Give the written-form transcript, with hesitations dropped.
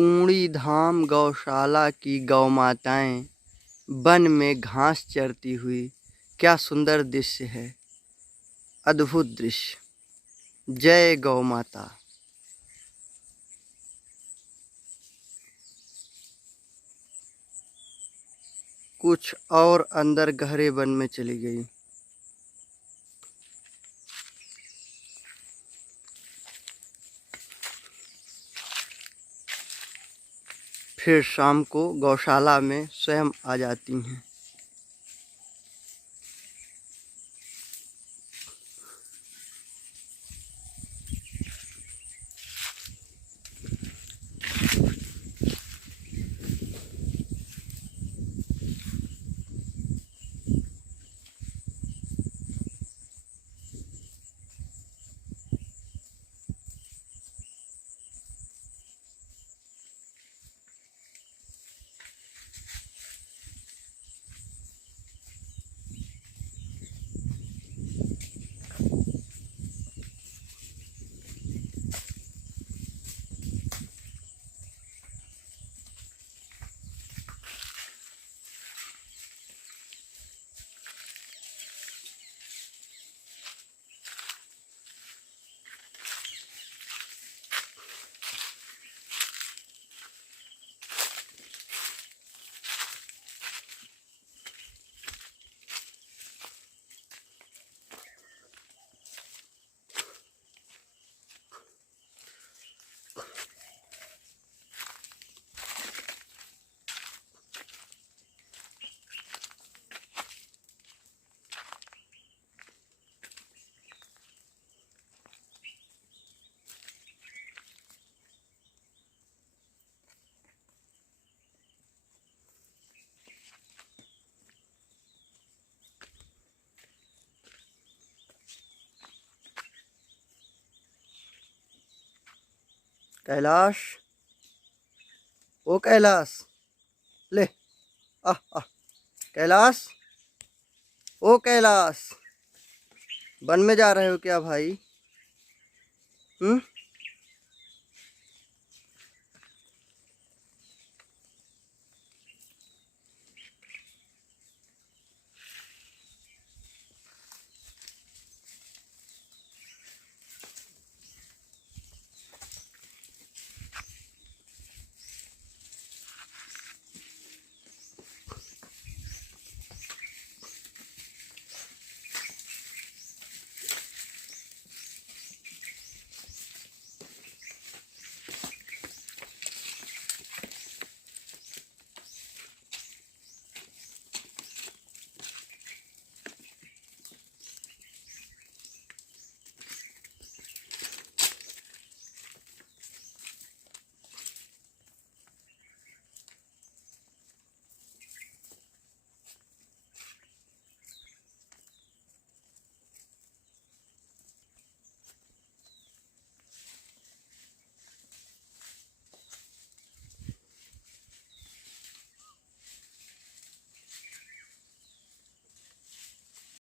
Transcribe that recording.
कूड़ी धाम गौशाला की गौ माताएं वन में घास चरती हुई, क्या सुंदर दृश्य है। अद्भुत दृश्य। जय गौ माता। कुछ और अंदर गहरे वन में चली गई। फिर शाम को गौशाला में स्वयं आ जाती हैं। कैलाश, ओ कैलाश, ले आ आ। कैलाश, ओ कैलाश, वन में जा रहे हो क्या भाई?